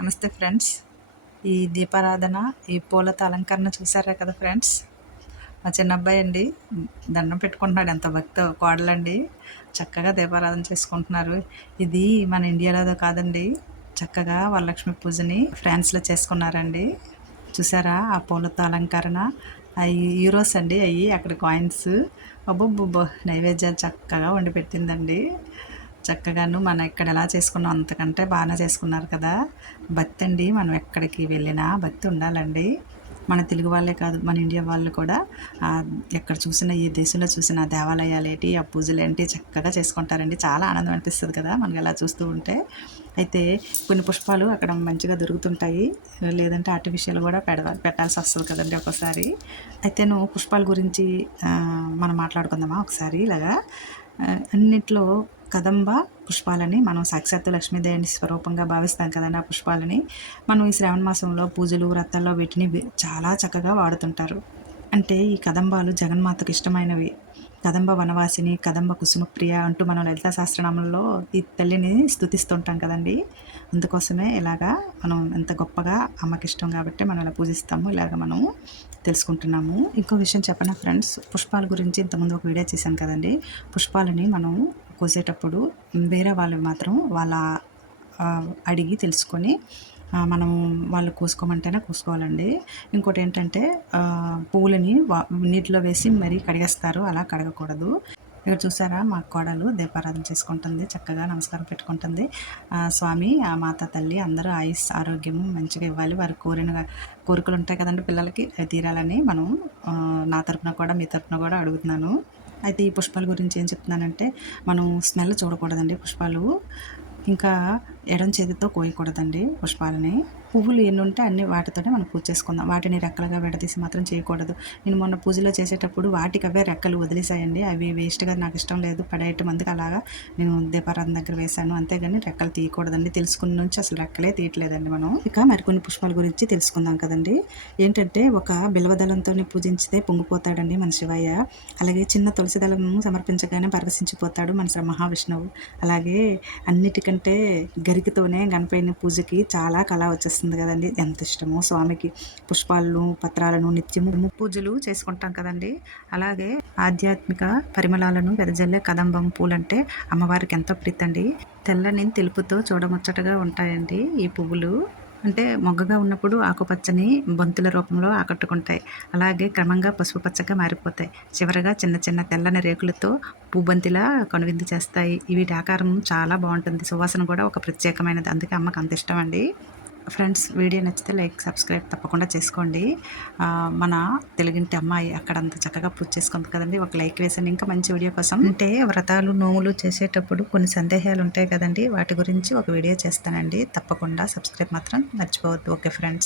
నమస్తే ఫ్రెండ్స్. ఈ దీపారాధన ఈ పూలతో అలంకరణ చూసారా కదా ఫ్రెండ్స్? మా చిన్న అబ్బాయి అండి దండం పెట్టుకుంటున్నాడు. ఎంత భక్తి కోడలండి. చక్కగా దీపారాధన చేసుకుంటున్నారు. ఇది మన ఇండియాలో కాదండి. చక్కగా వరలక్ష్మి పూజని ఫ్రాన్స్లో చేసుకున్నారండి. చూసారా ఆ పూలతో అలంకరణ? అవి యూరోస్ అండి అవి అక్కడ కాయిన్స్. అబ్బో నైవేద్యాలు చక్కగా వండి పెట్టిందండి. చక్కగాను మనం ఇక్కడ ఎలా చేసుకున్నాం అంతకంటే బాగానే చేసుకున్నారు కదా. భక్తి అండి. మనం ఎక్కడికి వెళ్ళినా భక్తి ఉండాలండి. మన తెలుగు వాళ్ళే కాదు మన ఇండియా వాళ్ళు కూడా ఎక్కడ చూసినా ఈ దేశంలో చూసిన దేవాలయాలు ఏంటి ఆ పూజలు ఏంటి చక్కగా చేసుకుంటారండి. చాలా ఆనందం అనిపిస్తుంది కదా మనకి అలా చూస్తూ ఉంటే. అయితే కొన్ని పుష్పాలు అక్కడ మంచిగా దొరుకుతుంటాయి. లేదంటే ఆర్టిఫిషియల్ కూడా పెడ పెట్టాల్సి వస్తుంది కదండి ఒకసారి అయితే నువ్వు పుష్పాల గురించి మనం మాట్లాడుకుందామా ఒకసారి ఇలాగా? అన్నిట్లో కదంబ పుష్పాలని మనం సాక్షాత్తు లక్ష్మీదేవిని స్వరూపంగా భావిస్తాం కదండి ఆ పుష్పాలని. మనం ఈ శ్రావణ మాసంలో పూజలు వ్రతాల్లో వీటిని చాలా చక్కగా వాడుతుంటారు. అంటే ఈ కదంబాలు జగన్మాతకు ఇష్టమైనవి. కదంబ వనవాసిని కదంబ కుసుమప్రియ అంటూ మనం లలిత శాస్త్రనామంలో ఈ తల్లిని స్థుతిస్తుంటాం కదండి. అందుకోసమే ఇలాగా మనం ఎంత గొప్పగా అమ్మకి ఇష్టం కాబట్టి మనం ఇలా పూజిస్తాము ఇలాగ మనం తెలుసుకుంటున్నాము. ఇంకో విషయం చెప్పనా ఫ్రెండ్స్? పుష్పాల గురించి ఇంతకుముందు ఒక వీడియో చేశాను కదండి. పుష్పాలని మనం కోసేటప్పుడు వేరే వాళ్ళు మాత్రం వాళ్ళ అడిగి తెలుసుకొని మనం వాళ్ళు కోసుకోమంటేనే కోసుకోవాలండి. ఇంకోటి ఏంటంటే పువ్వులని నీటిలో వేసి మరీ కడిగేస్తారు. అలా కడగకూడదు. ఇక్కడ చూసారా మా కోడలు దీపారాధన చేసుకుంటుంది చక్కగా నమస్కారం పెట్టుకుంటుంది. స్వామి ఆ మాత తల్లి అందరూ ఆయుస్ ఆరోగ్యము మంచిగా ఇవ్వాలి. వారు కోరిన కోరికలు ఉంటాయి కదండి పిల్లలకి తీరాలని మనం నా తరపున కూడా మీ తరపున కూడా అడుగుతున్నాను. అయితే ఈ పుష్పాల గురించి ఏం చెప్తున్నానంటే మనం స్మెల్ చూడకూడదండి పుష్పాలు. ఇంకా ఎడం చేతితో కోయకూడదండి పుష్పాలని. పువ్వులు ఎన్ని ఉంటే అన్ని వాటితోనే మనం పూజ చేసుకుందాం. వాటిని రెక్కలుగా విడదీసి మాత్రం చేయకూడదు. నేను మొన్న పూజలో చేసేటప్పుడు వాటికి అవే రెక్కలు వదిలేసాయండి. అవి వేస్ట్గా నాకు ఇష్టం లేదు. పడేయటం మందికి అలాగా నేను దీపారాధన దగ్గర వేశాను. అంతేగాని రెక్కలు తీయకూడదండి. తెలుసుకున్న నుంచి అసలు రెక్కలే తీయట్లేదండి మనం. ఇక మరికొన్ని పుష్పాల గురించి తెలుసుకుందాం కదండి. ఏంటంటే ఒక బిల్వదళంతో పూజించితే పొంగిపోతాడండి మన శివయ్య. అలాగే చిన్న తులసి దళం సమర్పించగానే పరవశించిపోతాడు మన మహావిష్ణువు. అలాగే అన్నిటికంటే గరికతోనే గణపతిని పూజకి చాలా కళ వచ్చేస్తుంది వస్తుంది కదండి ఎంత ఇష్టమో. స్వామికి పుష్పాలను పత్రాలను నిత్యము పూజలు చేసుకుంటాం కదండి. అలాగే ఆధ్యాత్మిక పరిమళాలను వెదజల్లే కదంబం పూలంటే అమ్మవారికి ఎంతో ప్రీతండి. తెల్లని తెలుపుతో చూడముచ్చటగా ఉంటాయండి ఈ పువ్వులు. అంటే మొగ్గగా ఉన్నప్పుడు ఆకుపచ్చని బంతుల రూపంలో ఆకట్టుకుంటాయి. అలాగే క్రమంగా పసుపు పచ్చగా మారిపోతాయి. చివరగా చిన్న చిన్న తెల్లని రేకులతో పూబంతిలా కనువిందు చేస్తాయి. వీటి ఆకారం చాలా బాగుంటుంది. సువాసన కూడా ఒక ప్రత్యేకమైనది. అందుకే అమ్మకు అంత ఇష్టం అండి ఫ్రెండ్స్ వీడియో నచ్చితే లైక్ సబ్స్క్రైబ్ తప్పకుండా చేసుకోండి. మన తెలుగింటి అమ్మాయి అక్కడ అంత చక్కగా పూజ చేసుకుంది కదండి. ఒక లైక్ వేసాను ఇంకా మంచి వీడియో కోసం అంటే వ్రతాలు నోములు చేసేటప్పుడు కొన్ని సందేహాలు ఉంటాయి కదండి. వాటి గురించి ఒక వీడియో చేస్తానండి. తప్పకుండా సబ్స్క్రైబ్ మాత్రం మర్చిపోవద్దు. Okay friends.